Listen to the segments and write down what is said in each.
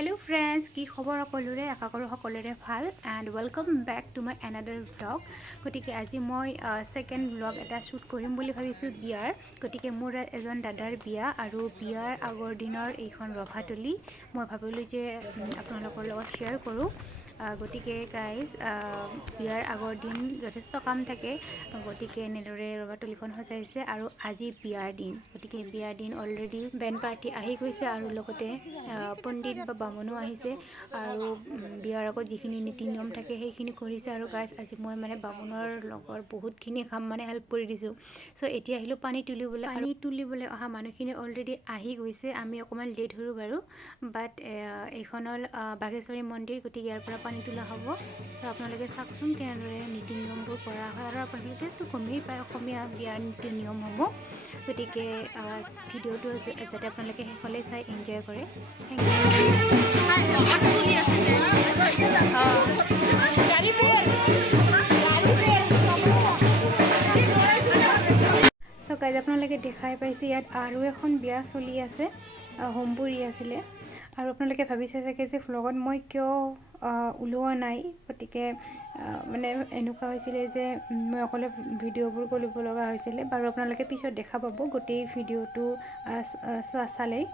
Hello friends, কি খবৰ সকলোৰে আশা কৰোঁ সকলোৰে ভাল and welcome back to my another vlog গতিকে আজি মই সেকেন্ড vlog এটা শুট কৰিম বুলি ভাবিছো বিয়াৰ গতিকে মোৰ এজন দাদাৰ বিয়া আৰু বিয়াৰ আগৰ দিনৰ এইখন ৰভাতলি মই ভাবিলো যে আপোনালোকৰ লগত শেয়াৰ কৰো গতিকে গাইজ বিয়াৰ আগৰ দিন যথেষ্ট কাম থাকে গতিকে এনেদৰে ৰভাতলিখন সজাইছে আৰু আজি বিয়াৰ দিন গতিকে বিয়াৰ দিন অলৰেডি বেণ্ড পাৰ্টি আহি গৈছে আৰু লগতে পণ্ডিত বা বামুণো আহিছে আৰু বিয়াৰ আগত যিখিনি নীতি নিয়ম থাকে সেইখিনি কৰিছে আৰু গাইজ আজি মই মানে বামুণৰ লগৰ বহুতখিনি কাম মানে হেল্প কৰি দিছোঁ সো এতিয়া আহিলো পানী তুলিবলৈ অহা মানুহখিনি অলৰেডি আহি গৈছে আমি অকমান লেট হলো বাৰু বাট এইখন হ'ল বাগেশ্বৰী মন্দিৰ গতিকে ইয়াৰ পৰা পানী তোলা হ'ব তো আপোনালোকে চাওকচোন কেনেদৰে নীতি নিয়মবোৰ কৰা হয় আৰু আপোনালোকেতো গমেই পায় অসমীয়া বিয়াৰ নীতি নিয়মসমূহ গতিকে ভিডিঅ'টো যাতে আপোনালোকে শেষলৈ চাই এনজয় কৰে থেংক ইউ সো গাইজ আপোনালোকে দেখাই পাইছে ইয়াত আৰু এখন বিয়া চলি আছে হোমপুৰি আছিলে আৰু আপোনালোকে ভাবিছে চাগে যে ভ্লগত মই কিয় ওলোৱা নাই গতিকে মানে এনেকুৱা হৈছিলে যে মই অকলে ভিডিঅ'বোৰ কৰিব লগা হৈছিলে বাৰু আপোনালোকে পিছত দেখা পাব গোটেই ভিডিঅ'টো চালেই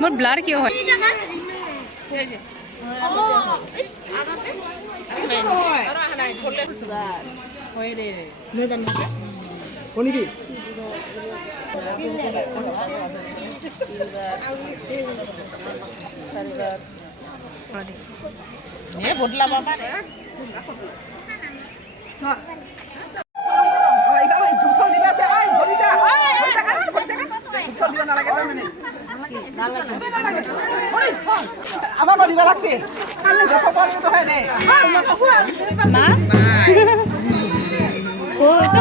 মোৰ ব্লাৰ কিয় হয় বদলা বাবা রে আমার বলিবা লাগছে মা ও তো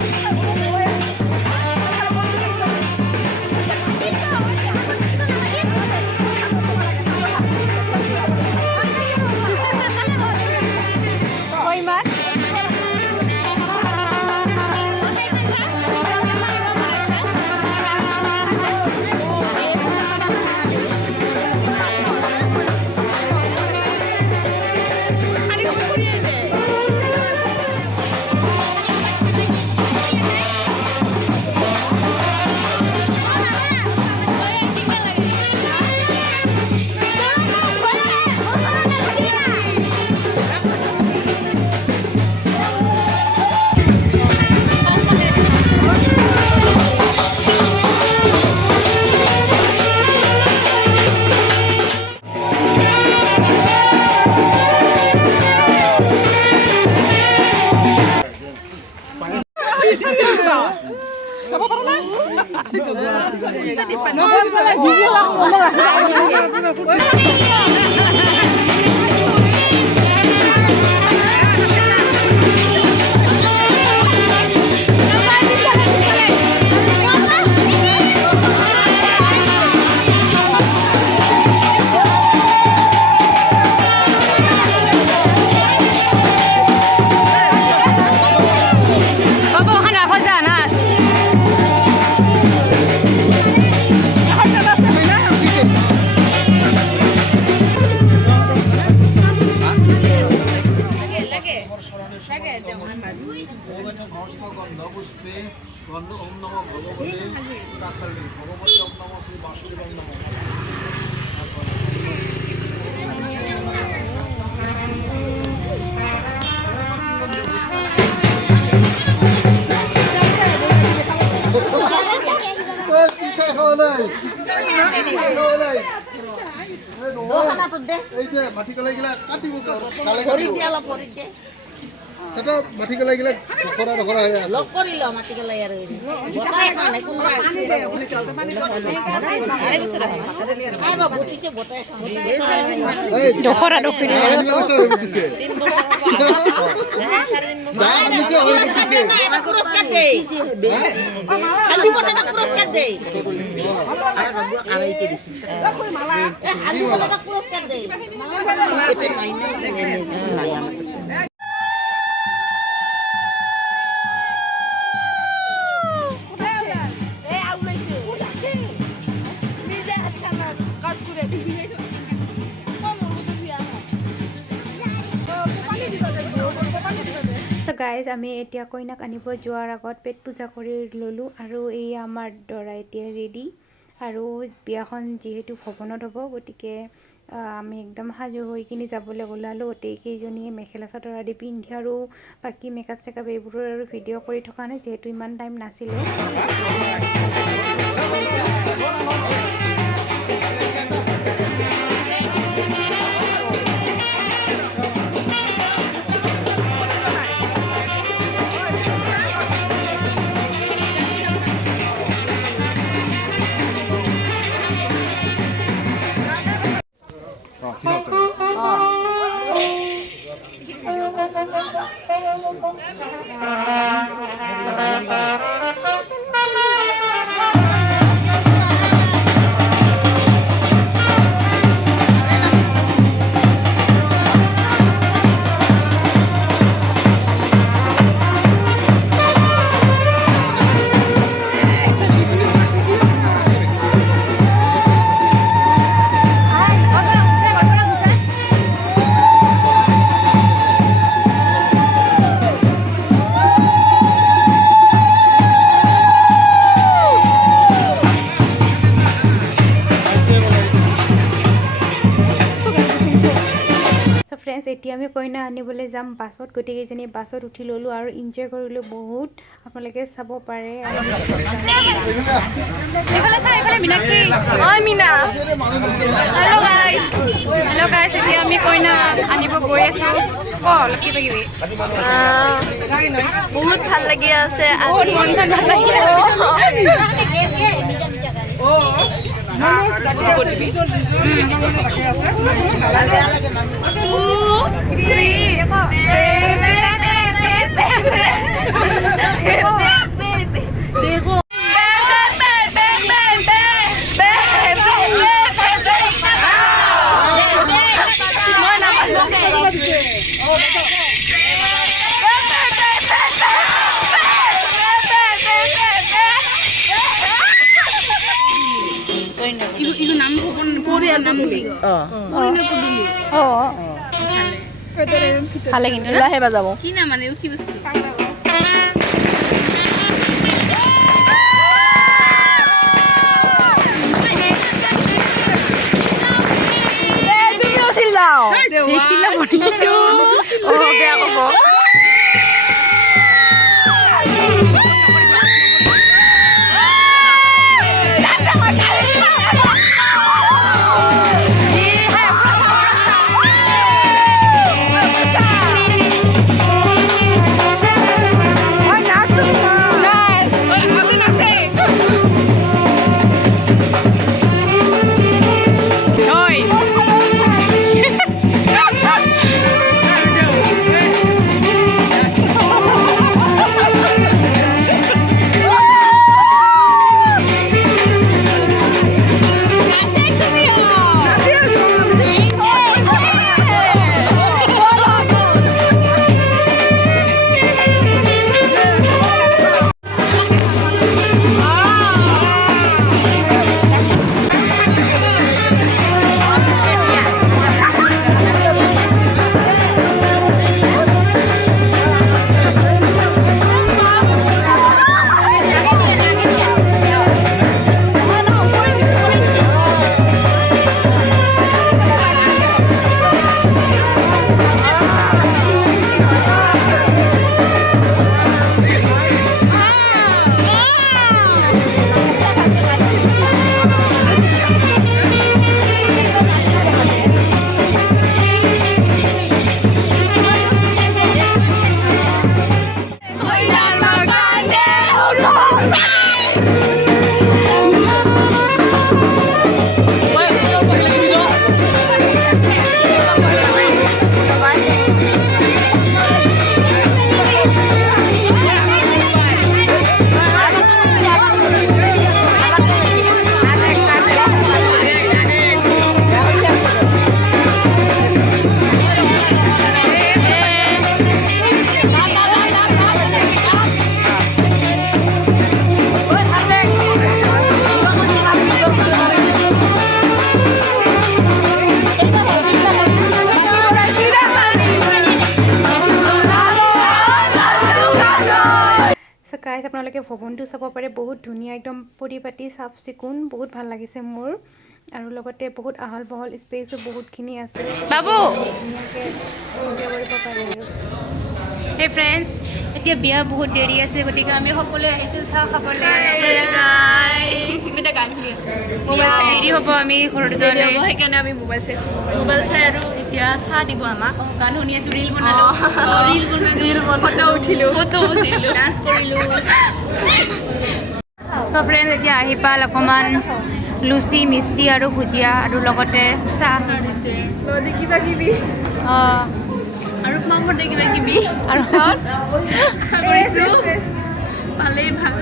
এই যে মাটি কলাইগিলা কাটিব সেটা মাটি কলাইগিলা ডখৰা ডখৰা হৈ আছে লগ কৰিলো মাটি কলাই আৰু বতাই খানে কোনবা পানী দে ওনি চলতে পানী আই বাবু তিছে বতাই এই ডখৰা ডখৰি দিছে এটা পুরস্কার দেই খালি বটাটা পুরস্কার দেই আর বাবু আড়াইতে দিছি কই মালা খালি বটাটা পুরস্কার দেই গাইজ আমি এতিয়া কইনাক আনিব যোৱাৰ আগত পেট পূজা কৰি ল'লোঁ আৰু এই আমাৰ দৰা এতিয়া ৰেডি আৰু বিয়াখন যিহেতু ভৱনত হ'ব গতিকে আমি একদম সাজু হৈ কিনি যাবলৈ ওলালোঁ গোটেইকেইজনীয়ে মেখেলা চাদৰ আদি পিন্ধি আৰু বাকী মেকআপ চেকআপ এইবোৰৰ আৰু ভিডিঅ' কৰি থকা নাই যিহেতু ইমান টাইম নাছিলে ফ্ৰেণ্ডছ এতিয়া আমি কইনা আনিবলৈ যাম বাছত গোটেইকেইজনী বাছত উঠি ল'লোঁ আৰু এনজয় কৰিলোঁ বহুত আপোনালোকে চাব পাৰে হেল্ল' গাইজ এতিয়া আমি কইনা আনিব গৈ আছোঁ কল কিবা কিবি বহুত ভাল লাগি আছে বহুত মন চন ভাল লাগি ইগো নাম পৰিয়াল নাম বুলি ভালে কিন্তু লাহে বাজাব কি নাম মানে কি বস্তু তুমিও চিল্লাও বেয়া ক'ব আপোনালোকে ভৱনটো চাব পাৰে বহুত ধুনীয়া একদম পৰিপাটি চাফ চিকুণ বহুত ভাল লাগিছে মোৰ আৰু লগতে বহুত আহল বহল স্পেচো বহুতখিনি আছে বাবু ধুনীয়াকৈ এনজয় কৰিব পাৰে আৰু হে ফ্ৰেণ্ডছ এতিয়া বিয়া বহুত দেৰি আছে গতিকে আমি সকলোৱে আহিছোঁ চাহ খাবলৈ এটা গান শুনি আছে দেৰি হ'ব আমি ঘৰত যোৱালৈ সেইকাৰণে আমি মোবাইল চাই আৰু এতিয়া চাহ দিব আমাক গান শুনি আছোঁ ৰিল বনালোঁ ৰিল ফটো উঠিলোঁ ডান্স কৰিলোঁ চ' ফ্ৰেণ্ডছ এতিয়া আহি পাল অকণমান লুচি মিষ্টি আৰু ভুজিয়া আৰু লগতে চাহ দিছে কিবা কিবি অঁ আৰু মাংসতে কিবা কিবি আৰু কৰিছোঁ পালেই ভাল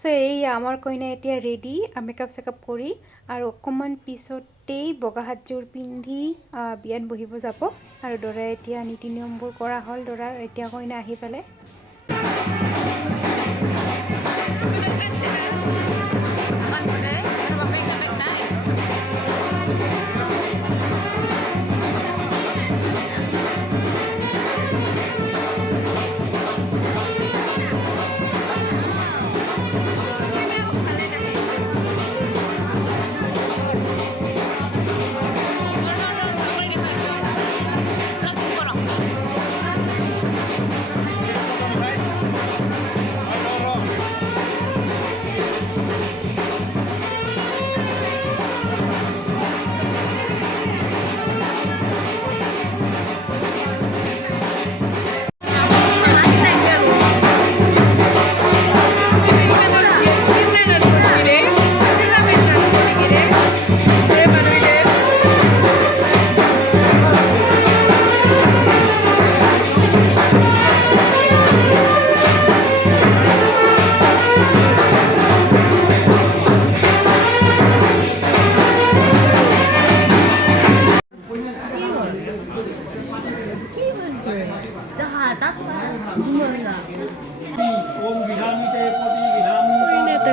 চ' এইয়া আমাৰ কইনা এতিয়া ৰেডি মেকআপ চেকআপ কৰি আৰু অকণমান পিছতেই বগা সাজযোৰ পিন্ধি বিয়াত বহিব যাব আৰু দৰাই এতিয়া নীতি নিয়মবোৰ কৰা হ'ল দৰাৰ এতিয়া কইনা আহি পেলাই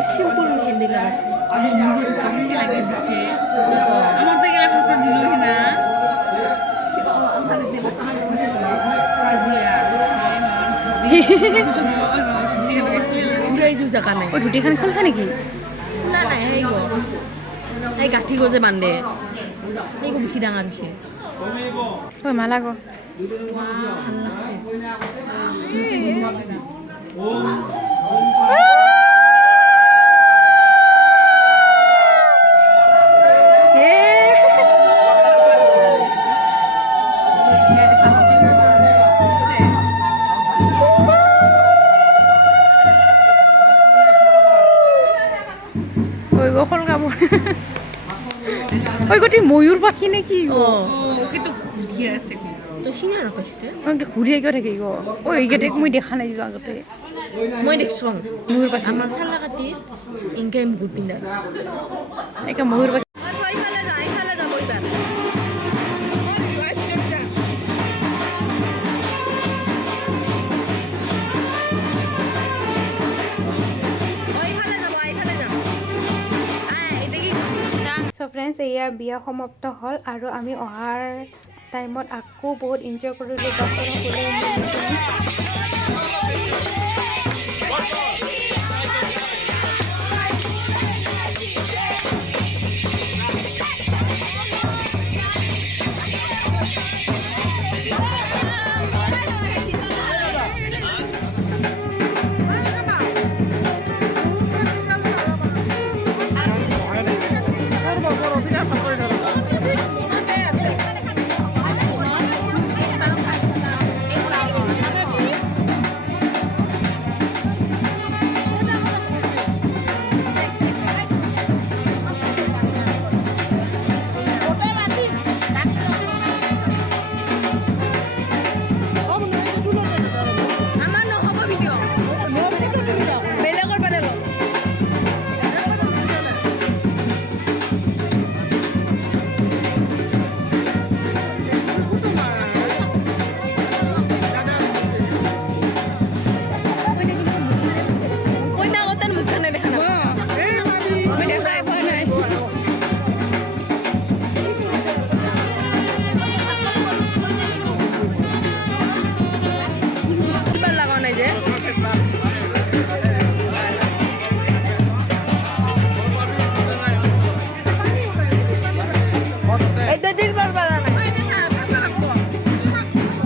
চিম্পুল মেহেন্দি লাগাইছে আমি মুগজ কমকে লাগিয়ে দিছে আমার তো গেলে ফাটা দিল না ধুতিখন খুলিছে নেকি না নাই এই গাঁঠি গজে বান্ধে এইগো বেছি ডাঙৰ হৈছে ঐ মালা গো ভাল লাগছে ওই গোটেই ময়ূৰ পাখি নেকি কিন্তু ঘূৰি আছে তো চিনা নাপাইছে ঘূৰি আহিও থাকে গ ঐ এইকেইটাক মই দেখা নাই আগতে মই দেখছোঁ ময়ূর পাখি আমাৰ চালা কাটি ইনকে মুকুট পিন্ধা একে ময়ূৰ পাখি চ' ফ্ৰেণ্ডছ এয়া বিয়া সমাপ্ত হ'ল আৰু আমি অহাৰ টাইমত আকৌ বহুত এনজয় কৰিলোঁ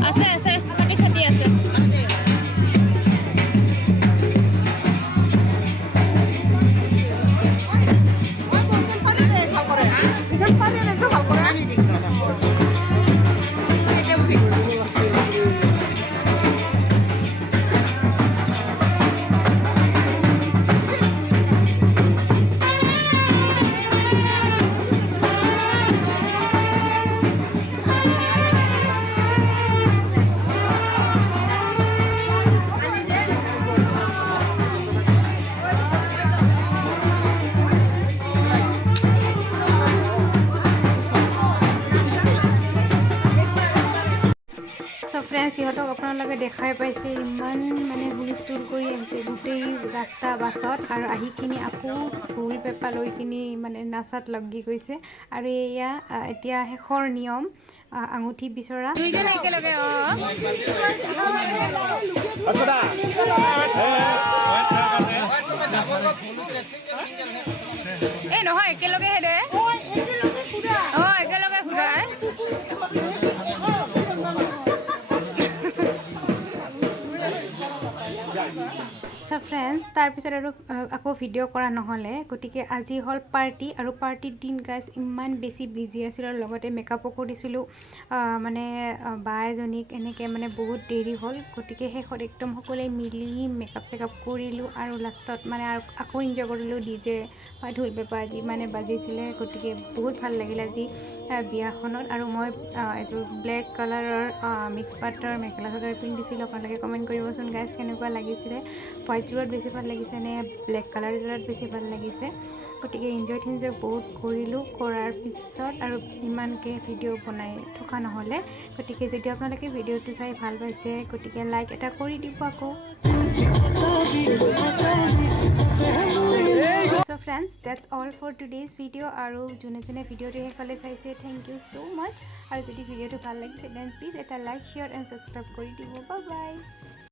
আছে আছে খাটি খাটি আছে ফ্ৰেণ্ডছ ইহঁতক আপোনালোকে দেখাই পাইছে ইমান মানে হুলস্থুল কৰি আহিছে গোটেই ৰাস্তা বাছত আৰু আহি কিনি আকৌ ঢোল পেঁপা লৈ কিনি মানে নাচাত লাগি গৈছে আৰু এয়া এতিয়া শেষৰ নিয়ম আঙুঠি বিচৰা দুইজন একেলগে এই নহয় একেলগেহে দে একেলগে ঘূৰাই চ' ফ্ৰেণ্ডছ তাৰপিছত আৰু আকৌ ভিডিঅ' কৰা নহ'লে গতিকে আজি হ'ল পাৰ্টি আৰু পাৰ্টিৰ দিন গাইজ ইমান বেছি বিজি আছিলোঁ আৰু লগতে মেকআপো কৰিছিলোঁ মানে বা এজনীক এনেকৈ মানে বহুত দেৰি হ'ল গতিকে শেষত একদম সকলোৱে মিলি মেকআপ চেকআপ কৰিলোঁ আৰু লাষ্টত মানে আৰু আকৌ এনজয় কৰিলোঁ ডিজে ঢোল পেঁপা আজি মানে বাজিছিলে গতিকে বহুত ভাল লাগিলে আজি বিয়াখনত আৰু মই এযোৰ ব্লেক কালাৰৰ মিক্স পাটৰ মেখেলা চাদৰ পিন্ধিছিলোঁ আপোনালোকে কমেণ্ট কৰিবচোন গাইজ কেনেকুৱা লাগিছিলে হোৱাইটযোৰত বেছি ভাল লাগিছে নে ব্লেক কালাৰযোৰত বেছি ভাল লাগিছে গতিকে এনজয় বহুত কৰিলোঁ কৰাৰ পিছত আৰু ইমানকৈ ভিডিঅ' বনাই থকা নহ'লে গতিকে যদি আপোনালোকে ভিডিঅ'টো চাই ভাল পাইছে গতিকে লাইক এটা কৰি দিব আকৌ So friends, that's all for today's video আৰু যোনে যোনে ভিডিঅ'টো শেষলৈ চাইছে থেংক ইউ ছ' মাছ আৰু যদি ভিডিঅ'টো ভাল লাগিছে দেন প্লিজ এটা লাইক শ্বেয়াৰ এণ্ড ছাবস্ক্ৰাইব কৰি দিব বাই বাই